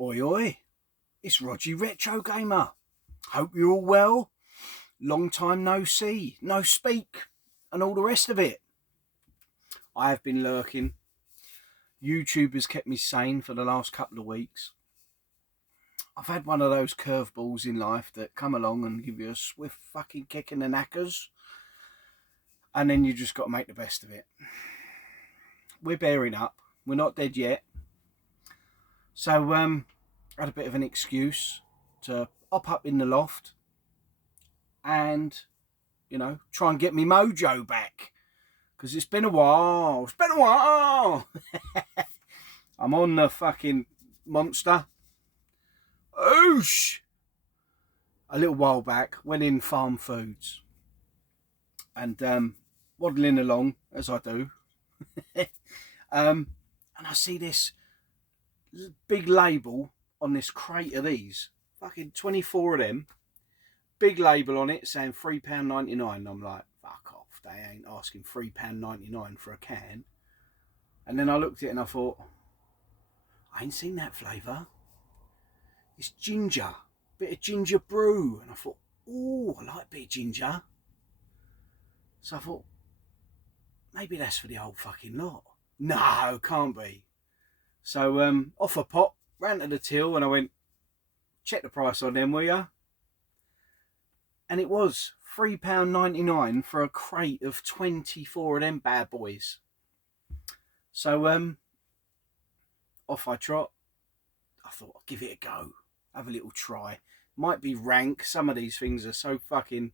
Oi oi, it's Roger Retro Gamer. Hope you're all well. Long time no see, no speak, and all the rest of it. I have been lurking. YouTube has kept me sane for the last couple of weeks. I've had one of those curveballs in life that come along and give you a swift fucking kick in the knackers, and then you just got to make the best of it. We're bearing up. We're not dead yet. So, I had a bit of an excuse to hop up in the loft and, try and get me mojo back. Because it's been a while. I'm on the fucking monster. Oosh! A little while back, went in farm foods. And waddling along, as I do. And I see this big label on this crate of these. Fucking 24 of them. Big label on it saying £3.99. I'm like, fuck off. They ain't asking £3.99 for a can. And then I looked at it and I thought, I ain't seen that flavour. It's ginger. Bit of ginger brew. And I thought, ooh, I like a bit of ginger. So I thought, maybe that's for the old fucking lot. No, can't be. So off I popped, ran to the till and I went, check the price on them, will ya? And it was £3.99 for a crate of 24 of them bad boys. So off I trot. I thought, I'll give it a go. Have a little try. Might be rank. Some of these things are so fucking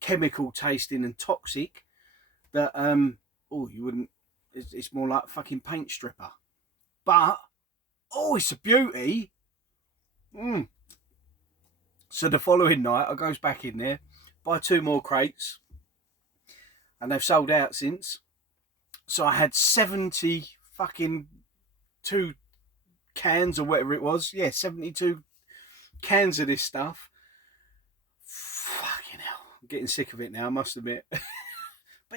chemical tasting and toxic that, you wouldn't, it's more like a fucking paint stripper. But, it's a beauty. So the following night, I goes back in there, buy 2 more crates, and they've sold out since. So I had 70 fucking 2 cans or whatever it was. Yeah, 72 cans of this stuff. Fucking hell. I'm getting sick of it now, I must admit. But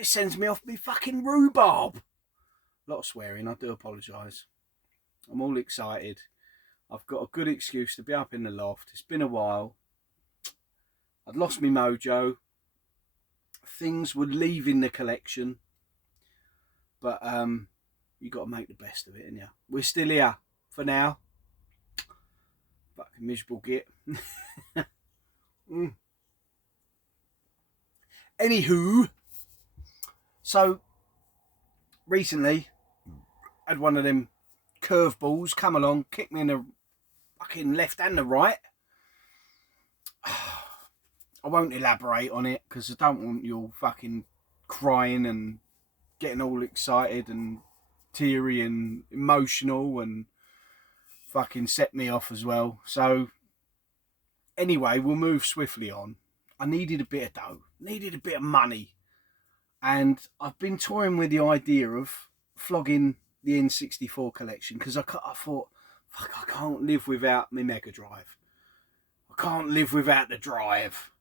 it sends me off me fucking rhubarb. A lot of swearing, I do apologise. I'm all excited. I've got a good excuse to be up in the loft. It's been a while. I'd lost my mojo. Things were leaving the collection. But you got to make the best of it, innit? We're still here for now. Fucking miserable git. Anywho, so recently had one of them curveballs come along, kick me in the fucking left and the right. I won't elaborate on it because I don't want you all fucking crying and getting all excited and teary and emotional and fucking set me off as well. So anyway, we'll move swiftly on. I needed a bit of dough, needed a bit of money, and I've been toying with the idea of flogging the N64 collection because I thought, fuck, I can't live without my Mega Drive. I can't live without the drive.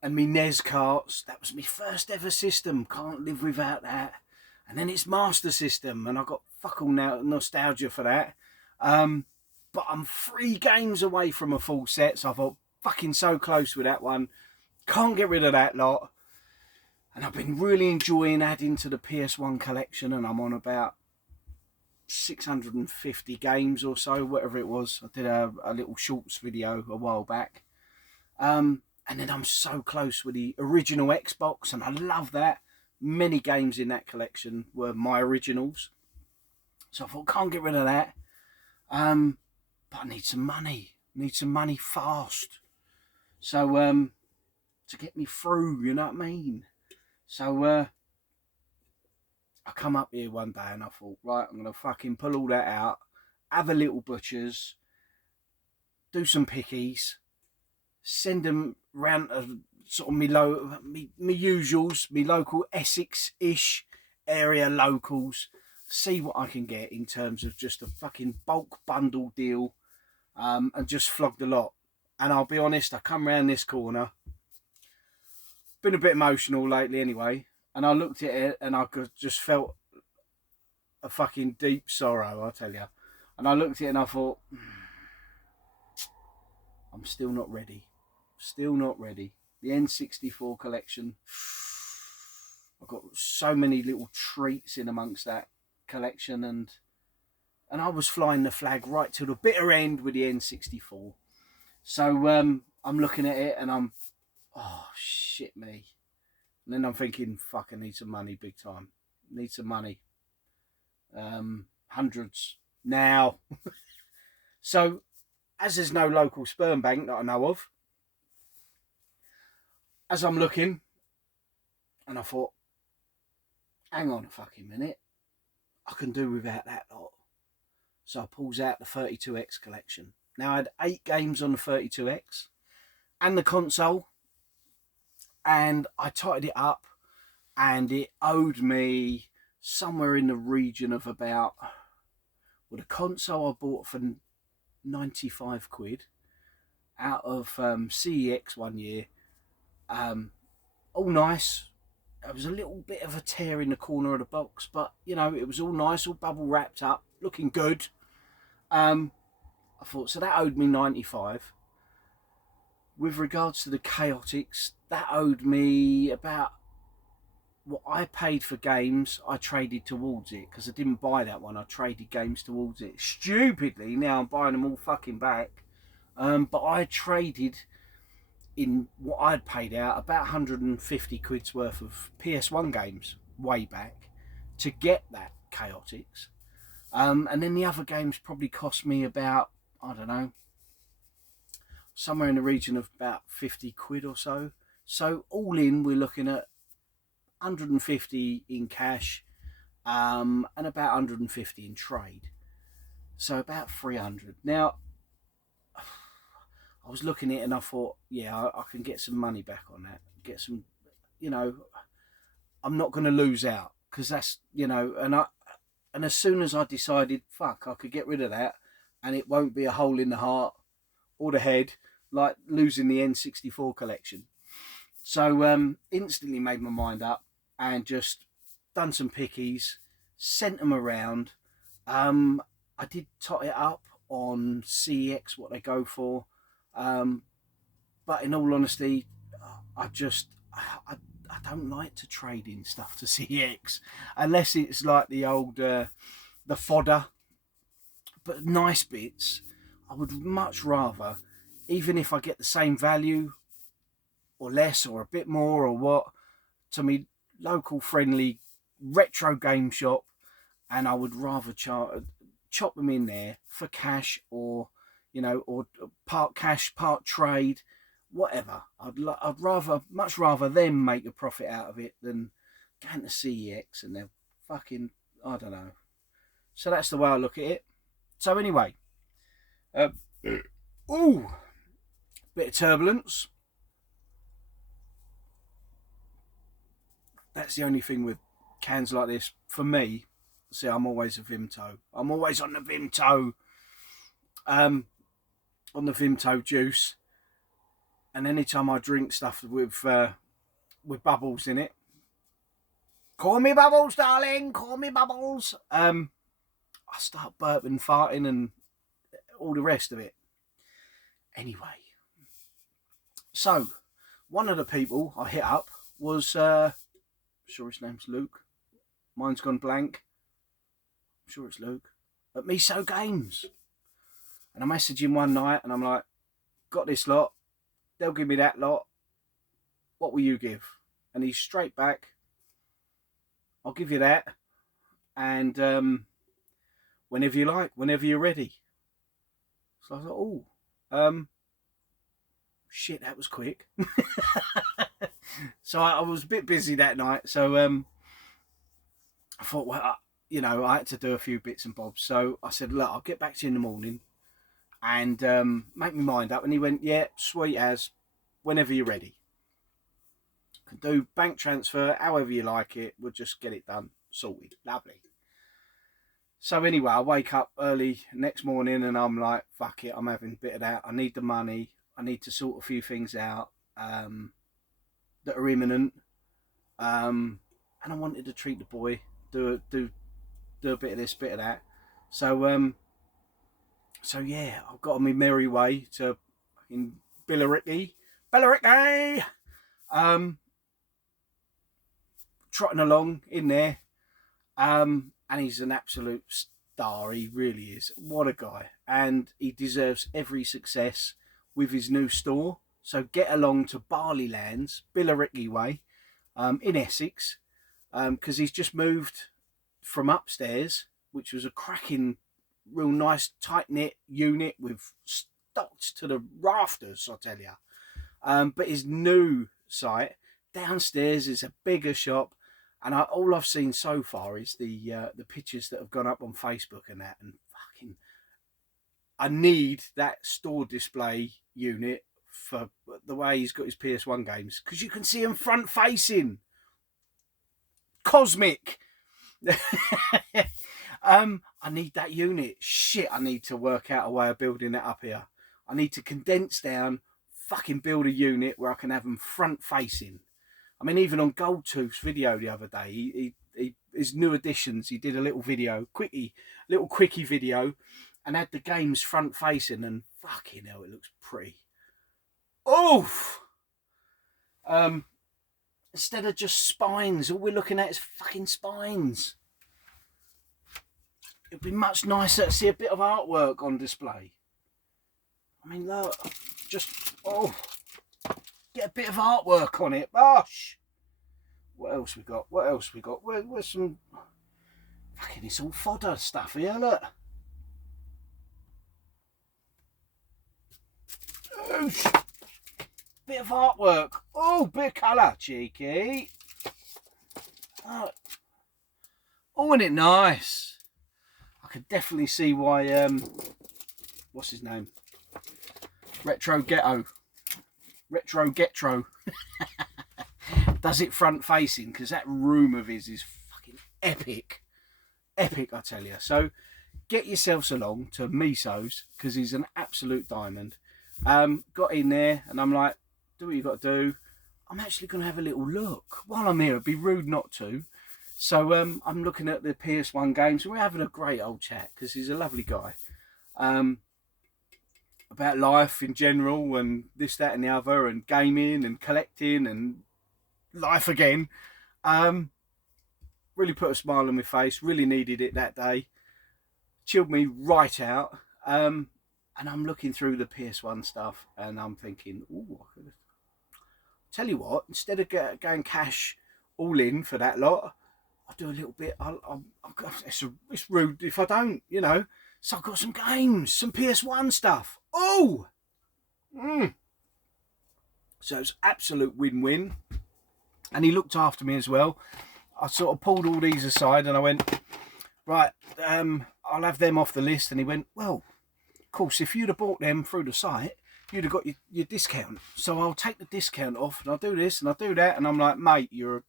And me NES carts, that was my first ever system. Can't live without that. And then it's Master System, and I got fuck all now nostalgia for that. But I'm 3 games away from a full set, so I thought, fucking so close with that one. Can't get rid of that lot. And I've been really enjoying adding to the PS1 collection, and I'm on about 650 games or so, whatever it was. I did a little shorts video a while back. And then I'm so close with the original Xbox, and I love that. Many games in that collection were my originals. So I thought, can't get rid of that. But I need some money. Need some money fast. So, to get me through, you know what I mean? So, I come up here one day and I thought, right, I'm going to fucking pull all that out, have a little butcher's, do some pickies, send them round to sort of me usuals, me local Essex-ish area locals, see what I can get in terms of just a fucking bulk bundle deal, and just flog the lot. And I'll be honest, I come round this corner, been a bit emotional lately anyway, and I looked at it and I just felt a fucking deep sorrow, I tell you. And I looked at it and I thought, I'm still not ready. Still not ready. The N64 collection. I've got so many little treats in amongst that collection, and I was flying the flag right to the bitter end with the N64. So I'm looking at it and I'm, oh shit me. And then I'm thinking, fuck, I need some money big time. Need some money. Hundreds now. So as there's no local sperm bank that I know of, as I'm looking, and I thought, hang on a fucking minute, I can do without that lot. So I pulls out the 32X collection. Now I had 8 games on the 32X and the console, and I tidied it up, and it owed me somewhere in the region of about, well, the console I bought for 95 quid out of CEX one year. All nice. There was a little bit of a tear in the corner of the box, but you know, it was all nice, all bubble wrapped up, looking good. I thought, so that owed me 95. With regards to the Chaotix, that owed me about what I paid for games. I traded towards it because I didn't buy that one. I traded games towards it. Stupidly, now I'm buying them all fucking back. But I traded in what I'd paid out about 150 quid's worth of PS1 games way back to get that Chaotix. And then the other games probably cost me about, I don't know, somewhere in the region of about 50 quid or so. So all in, we're looking at 150 in cash, and about 150 in trade. So about 300. Now, I was looking at it and I thought, yeah, I can get some money back on that. Get some, you know, I'm not going to lose out, because that's, you know, and as soon as I decided, fuck, I could get rid of that and it won't be a hole in the heart or the head like losing the N64 collection. So instantly made my mind up and just done some pickies, sent them around. I did tot it up on CEX what they go for. But in all honesty, I don't like to trade in stuff to CEX unless it's like the old the fodder. But nice bits, I would much rather, even if I get the same value or less or a bit more or what, to me local friendly retro game shop, and I would rather chop them in there for cash, or you know, or part cash, part trade, whatever. I'd much rather them make a profit out of it than going to CEX and they're fucking, I don't know. So that's the way I look at it. So anyway, ooh, bit of turbulence. That's the only thing with cans like this for me. See, I'm always a Vimto. I'm always on the Vimto. On the Vimto juice, and anytime I drink stuff with bubbles in it, call me Bubbles, darling, call me Bubbles. I start burping, farting, and all the rest of it. Anyway, so one of the people I hit up was, I'm sure his name's Luke. Mine's gone blank. I'm sure it's Luke. At Miso Games. And I messaged him one night and I'm like, got this lot. They'll give me that lot. What will you give? And he's straight back, I'll give you that. And whenever you like, whenever you're ready. So I thought, oh, shit, that was quick. So I was a bit busy that night. So I thought, well, you know, I had to do a few bits and bobs. So I said, look, I'll get back to you in the morning and make my mind up. And he went, yeah, sweet as, whenever you're ready. Can do bank transfer, however you like it. We'll just get it done, sorted. Lovely. So anyway, I wake up early next morning and I'm like, fuck it, I'm having a bit of that. I need the money. I need to sort a few things out that are imminent. And I wanted to treat the boy, do a bit of this, bit of that. So so yeah, I've got on my merry way to in Billericay. Billericay! Trotting along in there. And he's an absolute star. He really is. What a guy. And he deserves every success with his new store. So get along to Barleylands, Billericay Way, in Essex, because he's just moved from upstairs, which was a cracking, real nice, tight-knit unit with stocked to the rafters, I tell you. But his new site, downstairs, is a bigger shop. And all I've seen so far is the pictures that have gone up on Facebook and that. And fucking, I need that store display unit for the way he's got his PS1 games, because you can see him front facing. Cosmic. I need that unit. Shit, I need to work out a way of building it up here. I need to condense down, fucking build a unit where I can have them front facing. I mean, even on Goldtooth's video the other day, he his new additions, he did a little video, little quickie video, and had the games front facing, and fucking hell, it looks pretty. Oof! Instead of just spines, all we're looking at is fucking spines. It'd be much nicer to see a bit of artwork on display. I mean, look, just, get a bit of artwork on it. Bosh! What else we got? What else we got? Where's some... Fucking, it's all fodder stuff here, look. Oosh. Bit of artwork. Oh, bit of colour, cheeky. Oh, isn't it nice? I could definitely see why, what's his name? Retro Getro does it front facing, because that room of his is fucking epic. Epic, I tell you. So get yourselves along to Miso's, because he's an absolute diamond. Got in there and I'm like, do what you got to do. I'm actually going to have a little look while I'm here. It'd be rude not to. So I'm looking at the PS1 games, and we're having a great old chat, because he's a lovely guy. About life in general, and this, that and the other, and gaming and collecting and life again. Really put a smile on my face. Really needed it that day. Chilled me right out. And I'm looking through the PS1 stuff, and I'm thinking, ooh, I could tell you what, instead of going cash all in for that lot, I'll do a little bit. It's rude if I don't, you know. So I've got some games, some PS1 stuff. Oh! So it's absolute win-win. And he looked after me as well. I sort of pulled all these aside and I went, right, I'll have them off the list. And he went, well, of course, if you'd have bought them through the site, you'd have got your discount. So I'll take the discount off, and I'll do this and I'll do that. And I'm like, mate, you're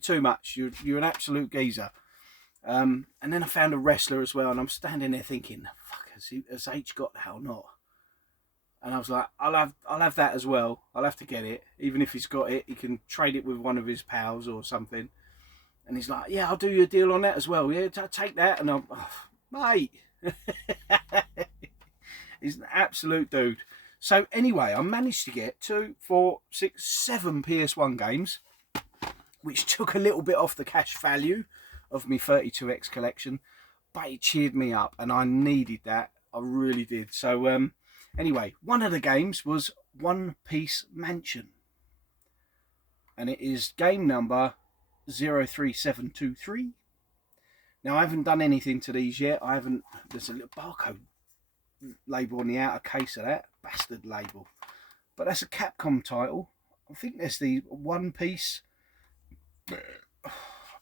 too much. You're an absolute geezer. And then I found a wrestler as well, and I'm standing there thinking, fuck, has H got that or not? And I was like, I'll have that as well. I'll have to get it. Even if he's got it, he can trade it with one of his pals or something. And he's like, yeah, I'll do you a deal on that as well. Yeah, take that. And I'm, mate. He's an absolute dude. So anyway, I managed to get 2, 4, 6, 7 PS1 games, which took a little bit off the cash value of my 32X collection, but it cheered me up, and I needed that. I really did. So anyway, one of the games was One Piece Mansion, and it is game number 03723. Now, I haven't done anything to these yet. There's a little barcode label on the outer case of that bastard label, but that's a Capcom title. I think there's the One Piece.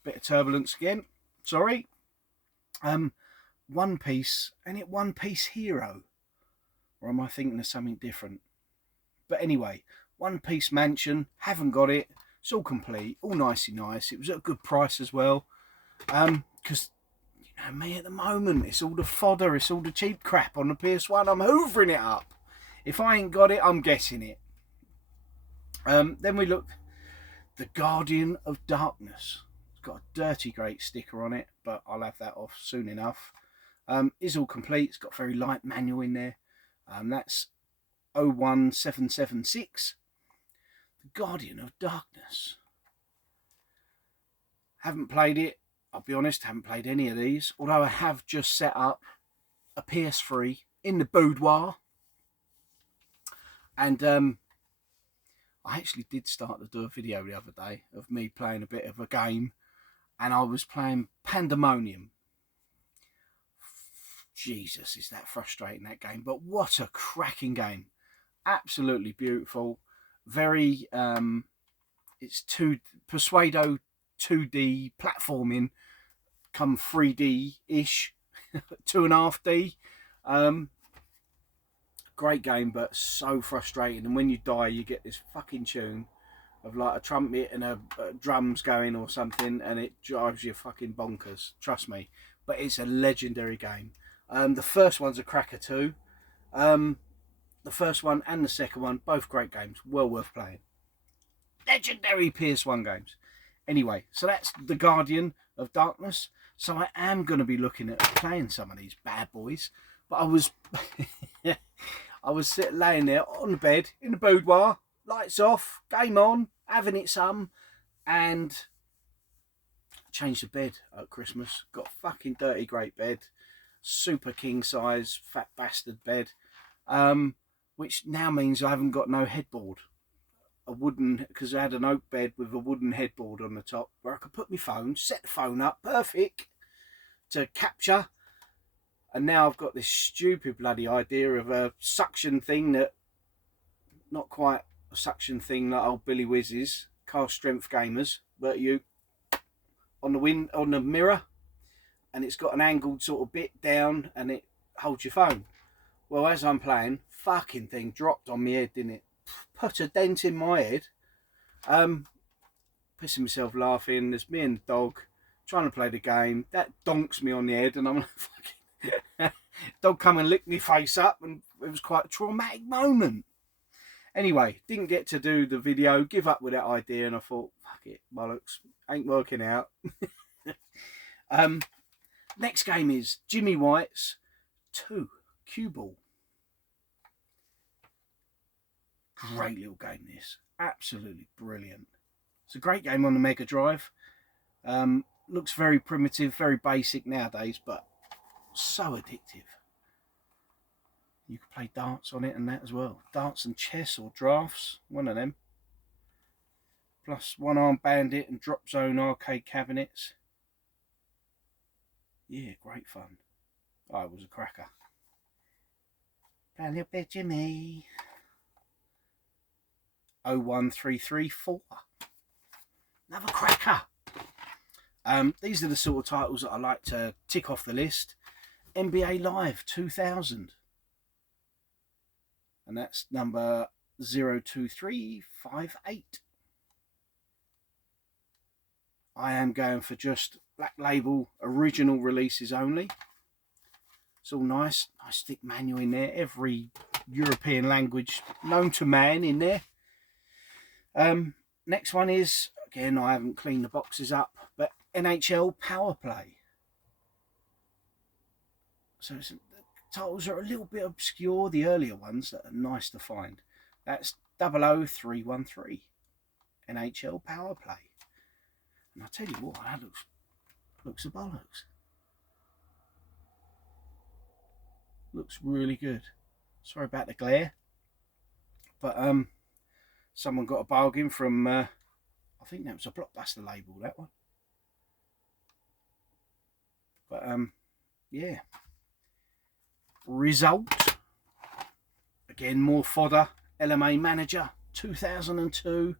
Bit of turbulence again, sorry. One Piece, and it One Piece Hero, or am I thinking of something different? But anyway, One Piece Mansion, haven't got it. It's all complete, all nicey nice. It was at a good price as well, because you know me, at the moment it's all the fodder, it's all the cheap crap on the PS1. I'm hoovering it up. If I ain't got it, I'm getting it. Then we looked, The Guardian of Darkness. It's got a dirty great sticker on it, but I'll have that off soon enough. Is all complete. It's got a very light manual in there. That's 01776. The Guardian of Darkness. Haven't played it. I'll be honest, haven't played any of these. Although I have just set up a PS3 in the boudoir. And I actually did start to do a video the other day of me playing a bit of a game. And I was playing Pandemonium. Jesus, is that frustrating, that game. But what a cracking game. Absolutely beautiful. Very, it's Persuado 2D platforming, come 3D-ish, 2.5D. Great game, but so frustrating. And when you die, you get this fucking tune of like a trumpet and a drums going or something, and it drives you fucking bonkers. Trust me. But it's a legendary game. The first one's a cracker too. The first one and the second one, both great games, well worth playing. Legendary PS1 games. Anyway, so that's the Guardian of Darkness. So I am going to be looking at playing some of these bad boys. But I was I was laying there on the bed in the boudoir, lights off, game on, having it some, and changed the bed at Christmas. Got a fucking dirty great bed, super king size fat bastard bed, which now means I haven't got no headboard. A wooden, because I had an oak bed with a wooden headboard on the top where I could put my phone, set the phone up, perfect to capture. And now I've got this stupid bloody idea of a suction thing that, not quite a suction thing like old Billy Whizz's car strength gamers, but you on the mirror, and it's got an angled sort of bit down, and it holds your phone. Well, as I'm playing, fucking thing dropped on my head, didn't it? Put a dent in my head. Pissing myself laughing. There's me and the dog trying to play the game. That donks me on the head, and I'm like, fucking dog come and licked my face up, and it was quite a traumatic moment. Anyway, didn't get to do the video, give up with that idea, and I thought, fuck it, bollocks, ain't working out. Next game is Jimmy White's 2 Cue Ball. Great little game, this. Absolutely brilliant. It's a great game on the Mega Drive. Looks very primitive, very basic nowadays, but so addictive. You can play darts on it and that as well. Darts and chess or drafts, one of them. Plus One Arm Bandit and Drop Zone arcade cabinets. Yeah, great fun. Oh, it was a cracker. Play a little bit, Jimmy. 01334. Another cracker. These are the sort of titles that I like to tick off the list. NBA Live 2000. And that's number 02358. I am going for just Black Label original releases only. It's all nice. Nice thick manual in there. Every European language known to man in there. Next one is, again, I haven't cleaned the boxes up, but NHL Power Play. So the titles are a little bit obscure, the earlier ones that are nice to find. That's 00313, NHL Power Play. And I tell you what, that looks a bollocks. Looks really good. Sorry about the glare, but someone got a bargain from, I think that was a Blockbuster label, that one. But yeah. Result. Again, more fodder. LMA Manager 2002.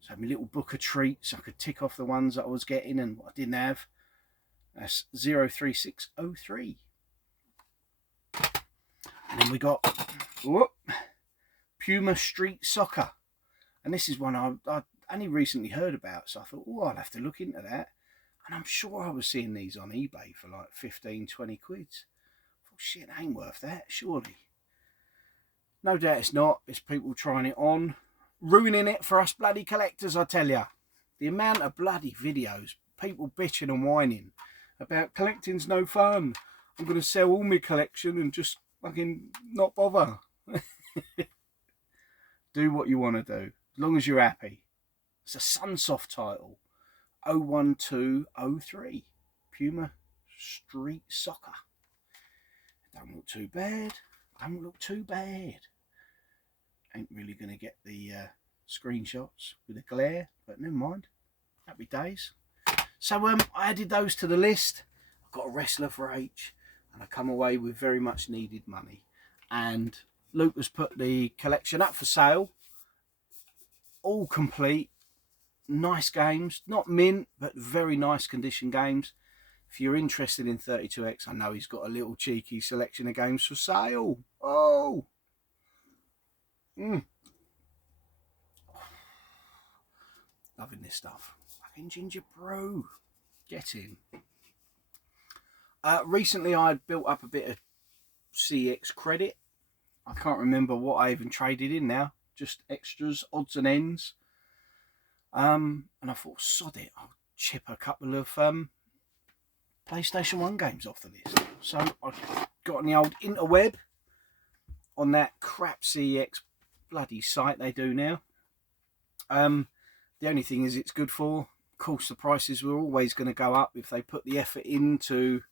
So I had my little book of treats. I could tick off the ones that I was getting and what I didn't have. That's 03603. And then we got Puma Street Soccer. And this is one I only recently heard about. So I thought, oh, I'll have to look into that. And I'm sure I was seeing these on eBay for like 15, 20 quid. I thought, shit, ain't worth that, surely. No doubt it's not. It's people trying it on. Ruining it for us bloody collectors, I tell ya. The amount of bloody videos, people bitching and whining about collecting's no fun. I'm going to sell all my collection and just fucking not bother. Do what you want to do, as long as you're happy. It's a Sunsoft title, 01203, Puma Street Soccer. Don't look too bad. Don't look too bad. Ain't really going to get the screenshots with the glare, but never mind. Happy days. So I added those to the list. I've got a wrestler for H, and I come away with very much needed money. And Luke has put the collection up for sale. All complete. Nice games. Not mint, but very nice condition games. If you're interested in 32X, I know he's got a little cheeky selection of games for sale. Oh! Loving this stuff. Fucking Ginger Brew. Get in. Recently, I built up a bit of CX credit. I can't remember what I even traded in now. Just extras, odds and ends. And I thought, sod it, I'll chip a couple of PlayStation 1 games off the list. So I got on the old interweb on that crap CX bloody site they do now. The only thing is it's good for, of course, the prices were always going to go up if they put the effort into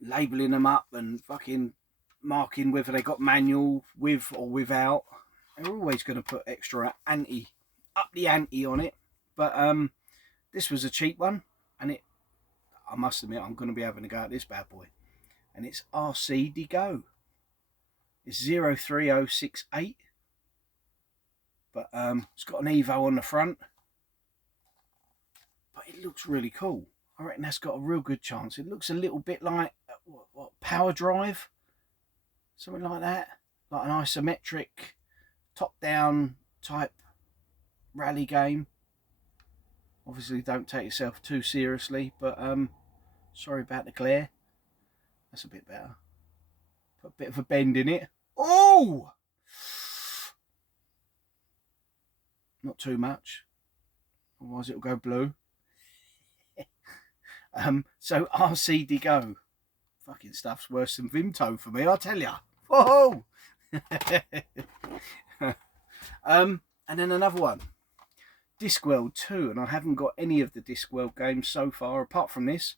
labelling them up and fucking marking whether they got manual with or without. They're always going to put extra up the ante on it. But this was a cheap one, and I must admit, I'm going to be having a go at this bad boy. And it's RC Go. It's 03068. But it's got an Evo on the front. But it looks really cool. I reckon that's got a real good chance. It looks a little bit like what Power Drive, something like that, like an isometric top-down type rally game. Obviously, don't take yourself too seriously, but sorry about the glare. That's a bit better. Put a bit of a bend in it. Oh! Not too much, otherwise it'll go blue. So RCD Go. Fucking stuff's worse than Vimto for me, I tell ya. Whoa! And then another one. Discworld 2, and I haven't got any of the Discworld games so far, apart from this.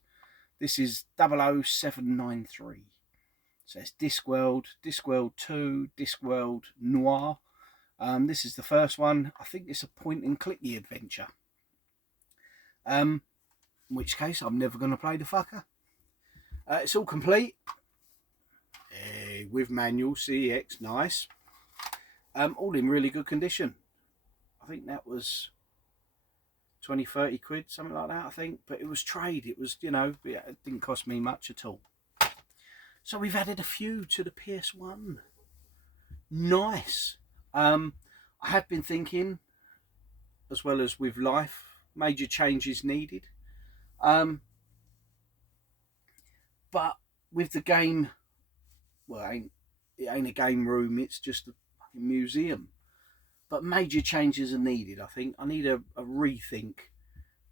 This is 00793. So it's Discworld, Discworld 2, Discworld Noir. This is the first one. I think it's a point-and-clicky adventure. In which case, I'm never going to play the fucker. It's all complete. With manual, CEX, nice. All in really good condition. I think that was 20-30 quid, something like that, I think. But it was trade. It was, you know, it didn't cost me much at all. So we've added a few to the PS1. Nice. I have been thinking, as well as with life, major changes needed. But with the game, well, it ain't a game room, it's just a fucking museum. But major changes are needed, I think. I need a rethink.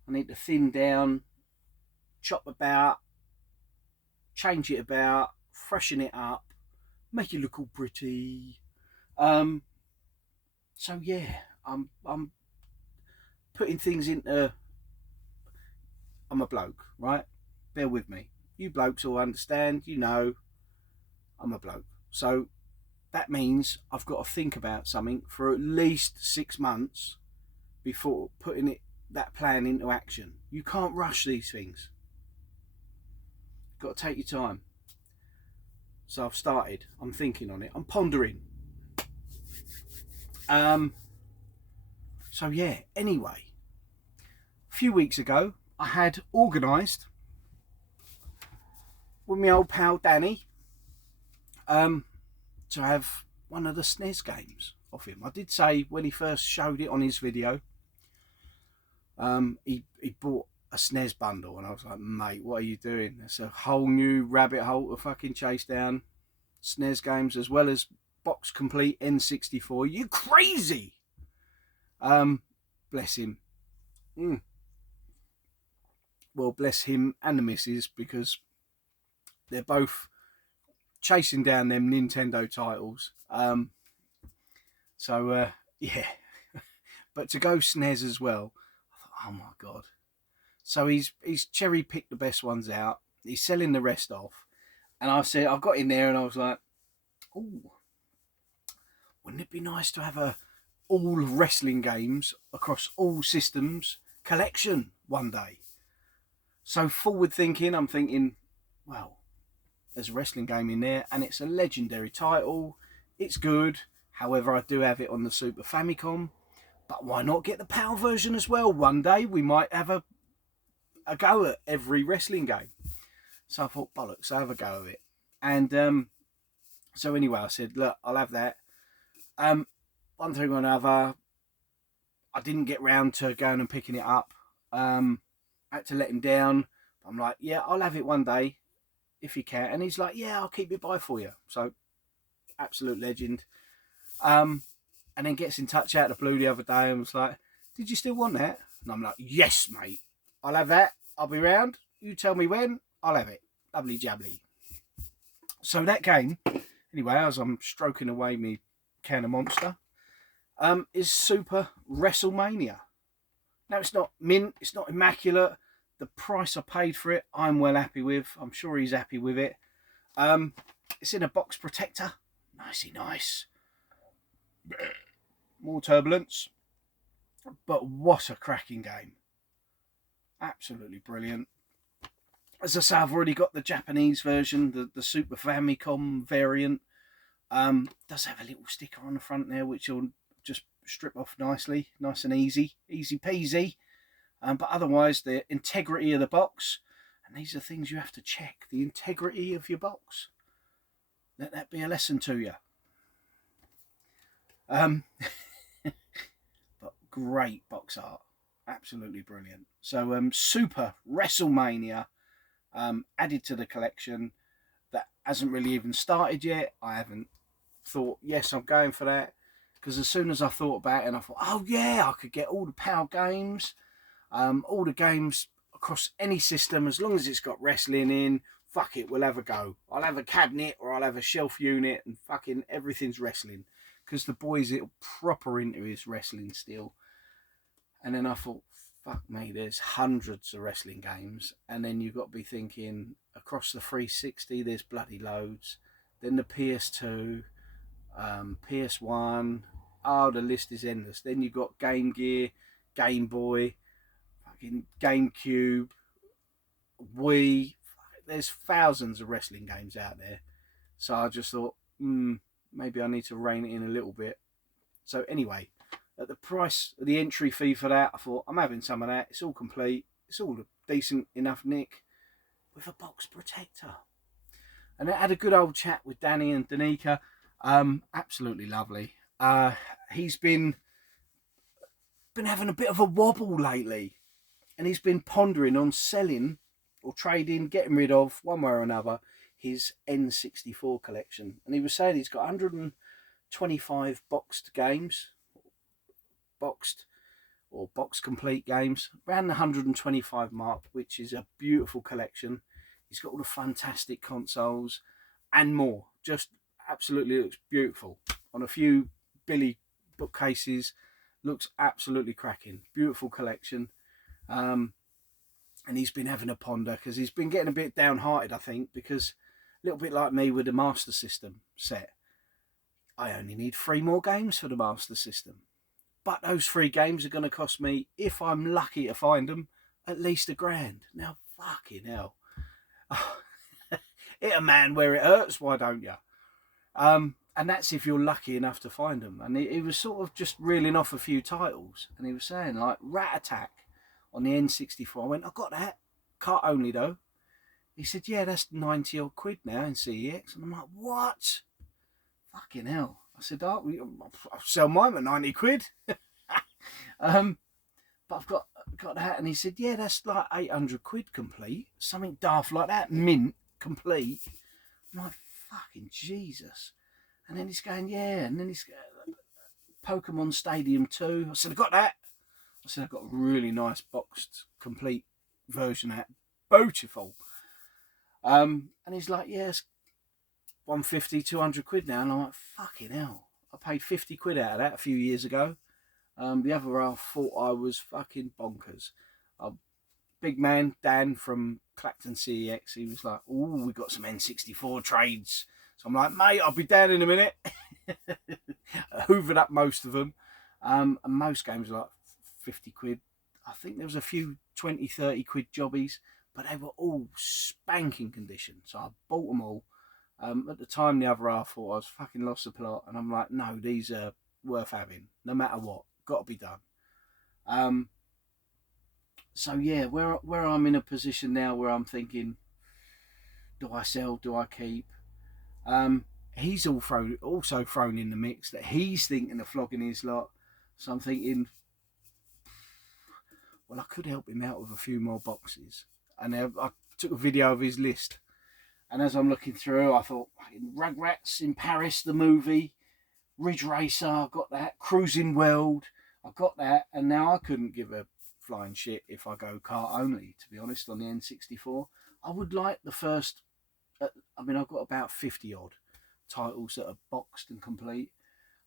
I need to thin down, chop about, change it about, freshen it up, make it look all pretty. So yeah, I'm putting things into. I'm a bloke, right? Bear with me. You blokes all understand. You know, I'm a bloke. So that means I've got to think about something for at least 6 months before putting that plan into action. You can't rush these things. You've got to take your time. So I've started. I'm thinking on it. I'm pondering. So yeah, anyway, a few weeks ago, I had organised with my old pal Danny to have one of the SNES games off him. I did say when he first showed it on his video, he bought a SNES bundle, and I was like, mate, what are you doing? It's a whole new rabbit hole to fucking chase down. SNES games as well as box complete N64. You crazy? Bless him. Well, bless him and the missus, because they're both chasing down them Nintendo titles. Yeah. But to go SNES as well, I thought, oh my God. So he's cherry picked the best ones out. He's selling the rest off. And I got in there and I was like, oh, wouldn't it be nice to have a all wrestling games across all systems collection one day? So forward thinking, I'm thinking, well, there's a wrestling game in there and it's a legendary title. It's good. However, I do have it on the Super Famicom. But why not get the PAL version as well? One day we might have a go at every wrestling game. So I thought, bollocks, I'll have a go at it. And so anyway, I said, look, I'll have that. One thing or another, I didn't get round to going and picking it up. Had to let him down. I'm like, yeah, I'll have it one day if you can. And he's like, yeah, I'll keep it by for you. So absolute legend. And then gets in touch out of the blue the other day and was like, did you still want that? And I'm like, yes, mate, I'll have that. I'll be round. You tell me when, I'll have it. Lovely jubbly. So that game, anyway, as I'm stroking away me can of Monster, is Super WrestleMania. Now, it's not mint, it's not immaculate. The price I paid for it, I'm well happy with. I'm sure he's happy with it. It's in a box protector. Nicey nice. More turbulence. But what a cracking game. Absolutely brilliant. As I say, I've already got the Japanese version, the Super Famicom variant. Does have a little sticker on the front there, which will just strip off nicely, nice and easy peasy. But otherwise, the integrity of the box, and these are things you have to check, the integrity of your box. Let that be a lesson to you. But great box art, absolutely brilliant. So Super WrestleMania, added to the collection. That hasn't really even started yet. I haven't thought, yes, I'm going for that, because as soon as I thought about it, and I thought, oh yeah, I could get all the PAL games, all the games across any system, as long as it's got wrestling in. Fuck it, we'll have a go. I'll have a cabinet or I'll have a shelf unit, and fucking everything's wrestling, because the boys are proper into his wrestling still. And then I thought, fuck me, there's hundreds of wrestling games, and then you've got to be thinking across the 360 there's bloody loads, then the PS2, PS1, the list is endless. Then you've got Game Gear, Game Boy, fucking GameCube, Wii. There's thousands of wrestling games out there. So I just thought, maybe I need to rein it in a little bit. So anyway, at the price, the entry fee for that, I thought, I'm having some of that. It's all complete. It's all a decent enough nick with a box protector. And I had a good old chat with Danny and Danica. Absolutely lovely. He's been having a bit of a wobble lately, and he's been pondering on selling or trading, getting rid of, one way or another, his N64 collection. And he was saying he's got 125 boxed games, box complete games, around the 125 mark, which is a beautiful collection. He's got all the fantastic consoles and more. Just absolutely looks beautiful. On a few Billy bookcases, looks absolutely cracking. Beautiful collection. And he's been having a ponder, because he's been getting a bit downhearted, I think, because a little bit like me with the Master System set. I only need 3 more games for the Master System. But those 3 games are going to cost me, if I'm lucky to find them, at least £1,000. Now, fucking hell. Hit a man where it hurts, why don't you? And that's if you're lucky enough to find them. And he was sort of just reeling off a few titles. And he was saying, like, Rat Attack on the N64. I went, I got that. Cart only, though. He said, yeah, that's 90 odd quid now in CEX. And I'm like, what? Fucking hell. I said, I'll sell mine at 90 quid. But I've got that. And he said, yeah, that's like 800 quid complete. Something daft like that. Mint complete. I'm like, fucking Jesus. And then he's going, yeah. And then he's Pokemon Stadium 2. I said, I got that. I said, I've got a really nice boxed complete version of that. Beautiful. And he's like, yes, 150, 200 quid now. And I'm like, fucking hell. I paid 50 quid out of that a few years ago. The other half thought I was fucking bonkers. Big man, Dan from Clacton CEX, he was like, oh, we got some N64 trades. So I'm like, mate, I'll be down in a minute. Hoovered up most of them. And most games are like 50 quid. I think there was a few 20, 30 quid jobbies, but they were all spanking condition. So I bought them all. At the time, the other half thought I was fucking lost the plot. And I'm like, no, these are worth having, no matter what. Got to be done. So yeah, where I'm in a position now where I'm thinking, do I sell? Do I keep? He's also thrown in the mix that he's thinking of flogging his lot. So I'm thinking, well, I could help him out with a few more boxes. And I took a video of his list. And as I'm looking through, I thought, Rugrats in Paris, the movie, Ridge Racer, I got that, Cruising World, I got that. And now I couldn't give a flying shit if I go kart only, to be honest, on the N64. I would like the first, I mean, I've got about 50 odd titles that are boxed and complete,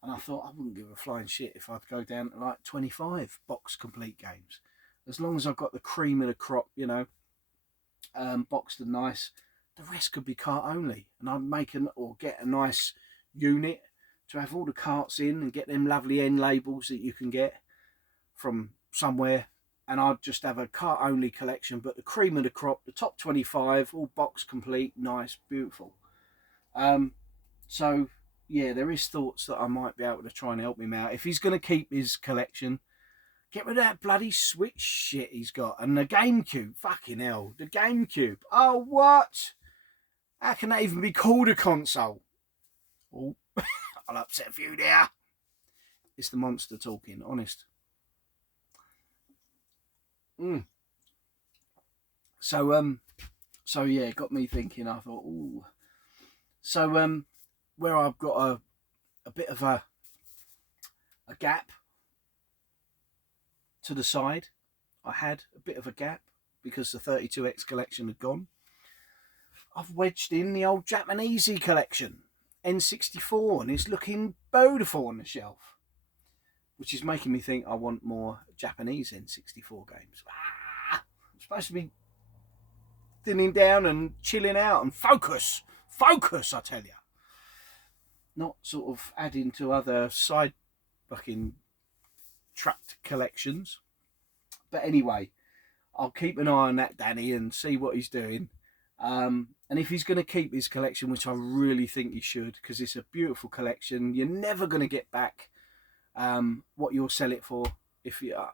and I thought I wouldn't give a flying shit if I'd go down to like 25 box complete games, as long as I've got the cream of the crop, you know, boxed and nice. The rest could be kart only, and I'd make or get a nice unit to have all the karts in and get them lovely end labels that you can get from somewhere. And I'd just have a kart only collection, but the cream of the crop, the top 25, all box complete, nice, beautiful. So yeah, there is thoughts that I might be able to try and help him out. If he's going to keep his collection, get rid of that bloody Switch shit he's got. And the GameCube, fucking hell, the GameCube. Oh, what? How can that even be called a console? Oh, I'll upset a few there. It's the monster talking, honest. So yeah, it got me thinking. I thought, ooh. So where I've got a bit of a gap to the side, I had a bit of a gap because the 32X collection had gone. I've wedged in the old Japanesey collection, N64, and it's looking beautiful on the shelf, which is making me think I want more Japanese N64 games. I'm supposed to be thinning down and chilling out and focus, I tell you. Not sort of adding to other side fucking trapped collections. But anyway, I'll keep an eye on that Danny and see what he's doing. And if he's going to keep his collection, which I really think he should, because it's a beautiful collection, you're never going to get back what you'll sell it for.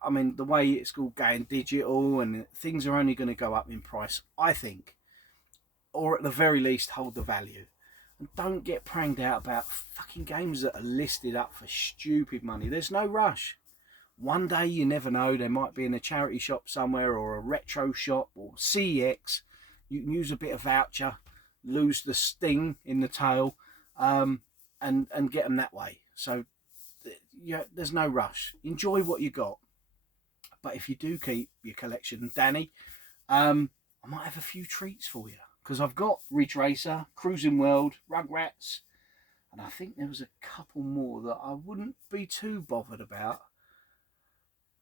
I mean, the way it's all going digital and things are only going to go up in price, I think, or at the very least hold the value. And don't get pranged out about fucking games that are listed up for stupid money. There's no rush. One day, you never know, they might be in a charity shop somewhere or a retro shop or CEX. You can use a bit of voucher, lose the sting in the tail, and get them that way. So yeah, there's no rush. Enjoy what you got. But if you do keep your collection, Danny, I might have a few treats for you, because I've got Ridge Racer, Cruising World, Rugrats, and I think there was a couple more that I wouldn't be too bothered about.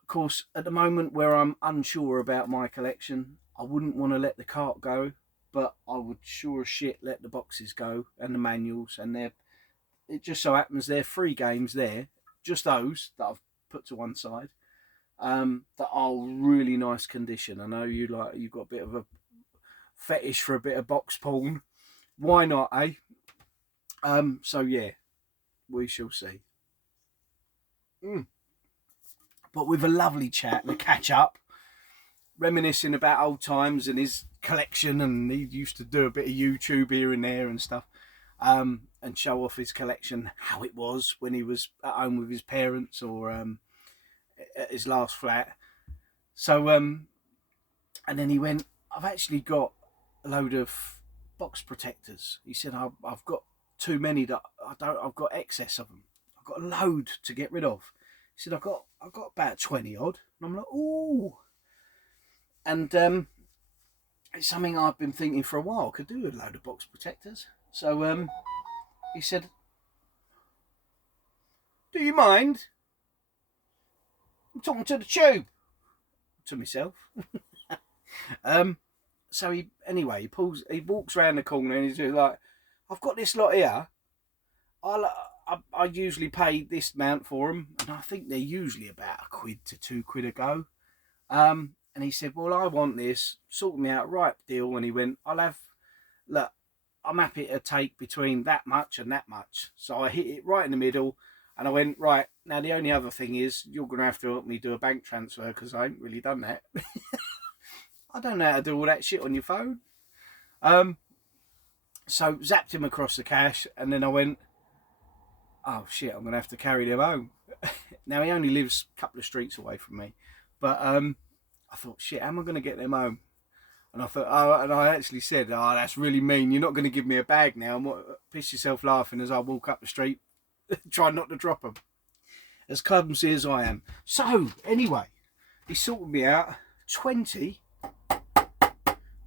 Of course, at the moment where I'm unsure about my collection, I wouldn't want to let the cart go, but I would sure as shit let the boxes go and the manuals, and it just so happens they're free games there, just those that I've put to one side, that are really nice condition. I know you've got a bit of a fetish for a bit of box porn. Why not, eh? So yeah, we shall see. But with a lovely chat and a catch up, reminiscing about old times and his collection, and he used to do a bit of YouTube here and there and stuff, and show off his collection, how it was when he was at home with his parents or at his last flat. So and then he went, I've actually got a load of box protectors. He said, I've got too many that I've got excess of them. I've got a load to get rid of. He said, I've got about 20 odd. And I'm like, ooh. And it's something I've been thinking for a while. Could do a load of box protectors. So he said, "Do you mind? I'm talking to the tube." To myself. So he walks around the corner and he's just like, "I've got this lot here. I usually pay this amount for them, and I think they're usually about £1 to £2 a go." And he said, "Well, I want this. Sort me out, right deal." And he went, "Look, I'm happy to take between that much and that much." So I hit it right in the middle, and I went, "Right, now the only other thing is you're going to have to help me do a bank transfer because I ain't really done that." I don't know how to do all that shit on your phone. So zapped him across the cash, and then I went, "Oh shit, I'm going to have to carry them home." Now he only lives a couple of streets away from me, but I thought, shit, how am I going to get them home? And I thought, and I actually said, "Oh, that's really mean. You're not going to give me a bag now." And piss yourself laughing as I walk up the street, try not to drop them. As clumsy as I am. So anyway, he sorted me out 20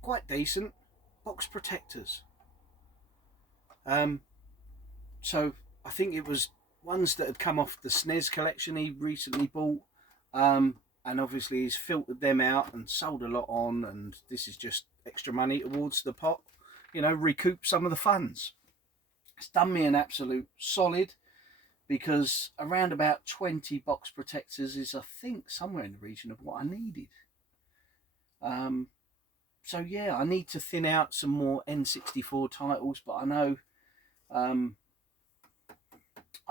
quite decent box protectors. So I think it was ones that had come off the SNES collection he recently bought. And obviously he's filtered them out and sold a lot on, and this is just extra money towards the pot, recoup some of the funds. It's done me an absolute solid, because around about 20 box protectors is, I think, somewhere in the region of what I needed. So yeah, I need to thin out some more N64 titles, but I know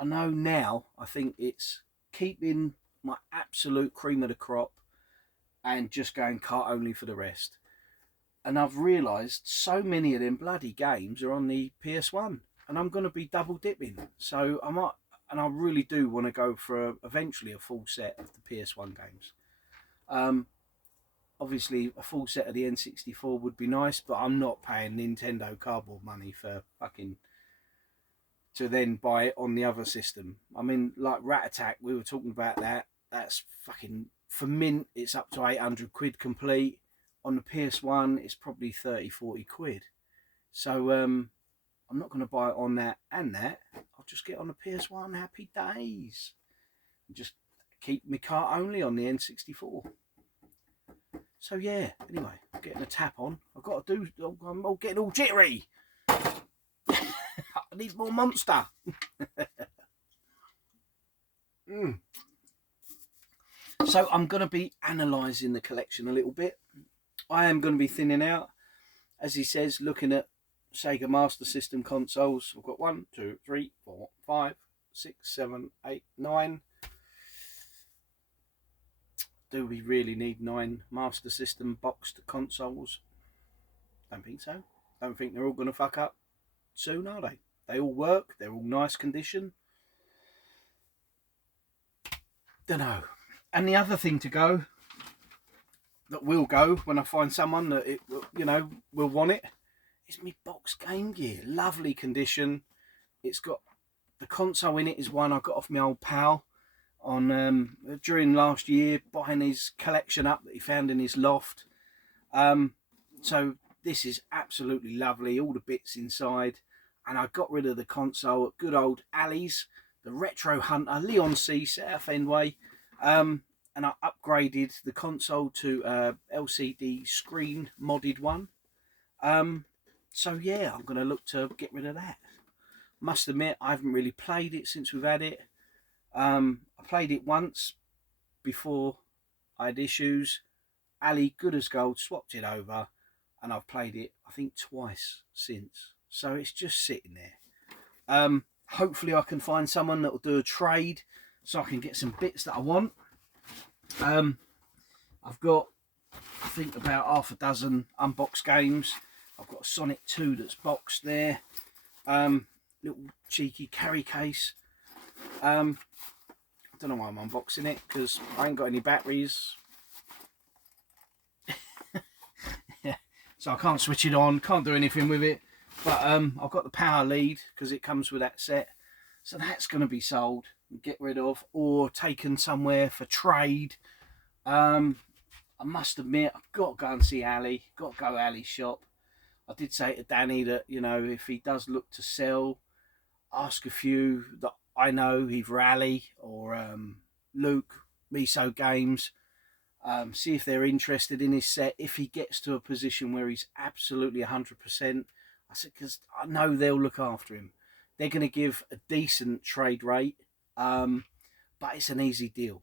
now, I think it's keeping my absolute cream of the crop and just going cart only for the rest. And I've realised so many of them bloody games are on the PS1, and I'm going to be double dipping. So I might, and I really do want to go for eventually a full set of the PS1 games. Obviously a full set of the N64 would be nice, but I'm not paying Nintendo cardboard money for fucking to then buy it on the other system. I mean, like Rat Attack, we were talking about that. That's fucking, for mint, it's up to £800 complete. On the PS1, it's probably 30-40 quid. So I'm not going to buy it on that and that. I'll just get on the PS1. Happy days. And just keep my cart only on the N64. So yeah, anyway, I'm getting a tap on. I've got to do, I'm all getting all jittery. I need more Monster. So I'm going to be analysing the collection a little bit. I am going to be thinning out, as he says, looking at Sega Master System consoles. I've got 1, 2, 3, 4, 5, 6, 7, 8, 9. Do we really need 9 Master System boxed consoles? Don't think so. Don't think they're all going to fuck up soon, are they? They all work. They're all nice condition. Don't know. And the other thing to go, that will go when I find someone that it, will want it, is my box Game Gear. Lovely condition. It's got the console in it. Is one I got off my old pal on during last year, buying his collection up that he found in his loft. So this is absolutely lovely. All the bits inside. And I got rid of the console at good old Ali's, the Retro Hunter, Leon C, Southend Way. And I upgraded the console to LCD screen modded one. So yeah, I'm going to look to get rid of that. Must admit, I haven't really played it since we've had it. I played it once before I had issues. Ali, good as gold, swapped it over, and I've played it, I think, twice since. So it's just sitting there. Hopefully I can find someone that will do a trade so I can get some bits that I want. I've got, I think, about half a dozen unboxed games. I've got a Sonic 2 that's boxed there. Little cheeky carry case. I don't know why I'm unboxing it, because I ain't got any batteries. Yeah, so I can't switch it on, can't do anything with it. But I've got the power lead because it comes with that set. So that's going to be sold and get rid of, or taken somewhere for trade. I must admit, I've got to go and see Ali. Got to go Ali's shop. I did say to Danny that, you know, if he does look to sell, ask a few that I know, either Ali or Luke, Miso Games, see if they're interested in his set. If he gets to a position where he's absolutely 100%, I said, because I know they'll look after him. They're going to give a decent trade rate, but it's an easy deal.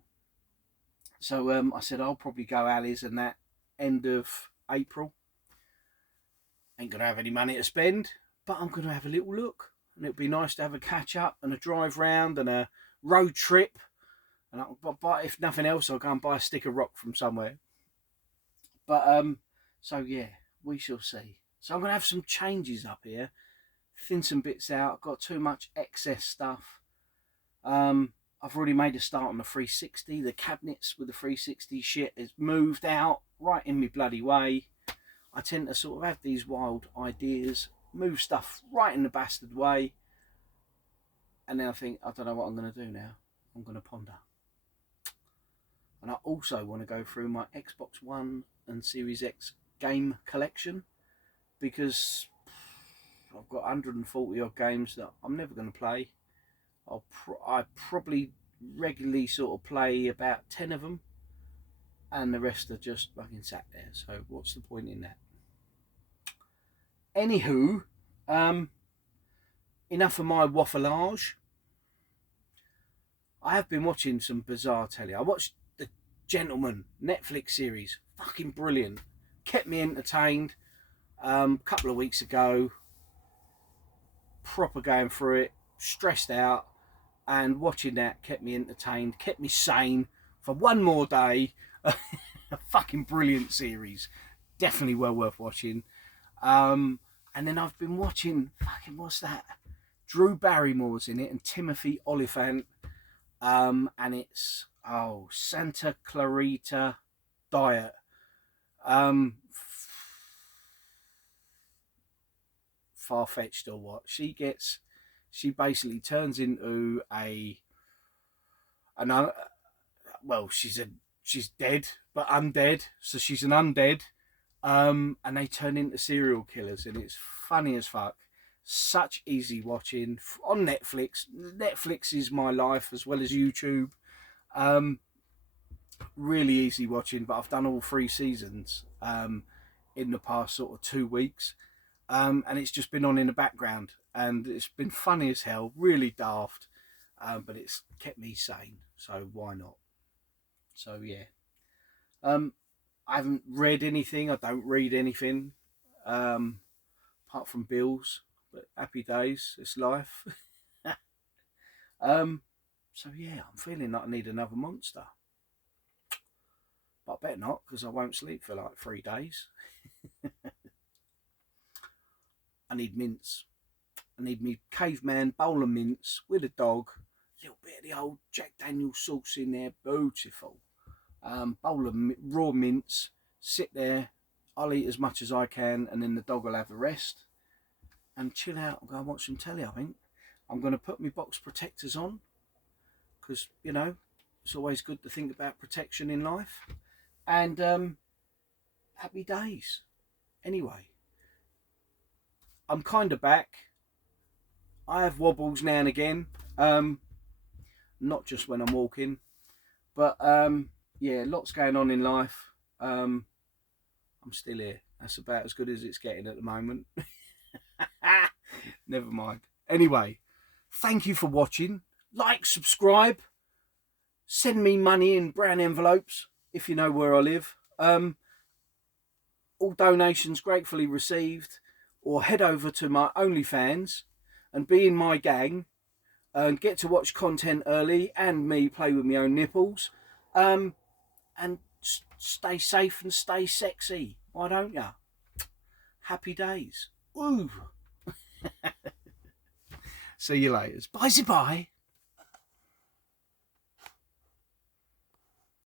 So I said, I'll probably go Ali's and that end of April. Ain't going to have any money to spend, but I'm going to have a little look. And it'd be nice to have a catch up and a drive round and a road trip. And but if nothing else, I'll go and buy a stick of rock from somewhere. But so yeah, we shall see. So I'm going to have some changes up here, thin some bits out. I've got too much excess stuff. I've already made a start on the 360. The cabinets with the 360 shit has moved out right in my bloody way. I tend to sort of have these wild ideas, move stuff right in the bastard way, and then I think, I don't know what I'm going to do now. I'm going to ponder. And I also want to go through my Xbox One and Series X game collection, because I've got 140 odd games that I'm never going to play. I probably regularly sort of play about 10 of them, and the rest are just fucking sat there. So what's the point in that? Anywho, enough of my wafflearge. I have been watching some bizarre telly. I watched The Gentleman Netflix series. Fucking brilliant. Kept me entertained. A couple of weeks ago. Proper going through it. Stressed out. And watching that kept me entertained. Kept me sane for one more day. A fucking brilliant series. Definitely well worth watching. And then I've been watching, fucking, what's that? Drew Barrymore's in it and Timothy Olyphant. And it's, Santa Clarita Diet. Far-fetched or what? She basically turns into she's dead, but undead. So she's an undead. And they turn into serial killers, and it's funny as fuck. Such easy watching on Netflix. Netflix is my life as well as YouTube. Really easy watching, but I've done all 3 seasons in the past sort of 2 weeks, and it's just been on in the background, and it's been funny as hell, really daft, but it's kept me sane, so why not? So yeah. I haven't read anything. I don't read anything apart from bills, but happy days, it's life. So yeah, I'm feeling like I need another monster, but I better not, because I won't sleep for like 3 days. I need mints. I need me caveman bowl of mints with a dog, a little bit of the old Jack Daniel's sauce in there, beautiful. Bowl of raw mints, sit there, I'll eat as much as I can, and then the dog will have a rest and chill out and go and watch some telly. I think I'm going to put my box protectors on, because, you know, it's always good to think about protection in life, and happy days. Anyway, I'm kind of back. I have wobbles now and again, not just when I'm walking, but yeah, lots going on in life. I'm still here. That's about as good as it's getting at the moment. Never mind. Anyway, thank you for watching. Like, subscribe, send me money in brown envelopes if you know where I live. All donations gratefully received. Or head over to my OnlyFans and be in my gang and get to watch content early and me play with my own nipples. And stay safe and stay sexy. Why don't ya? Happy days. Ooh. See you later. Bye-bye.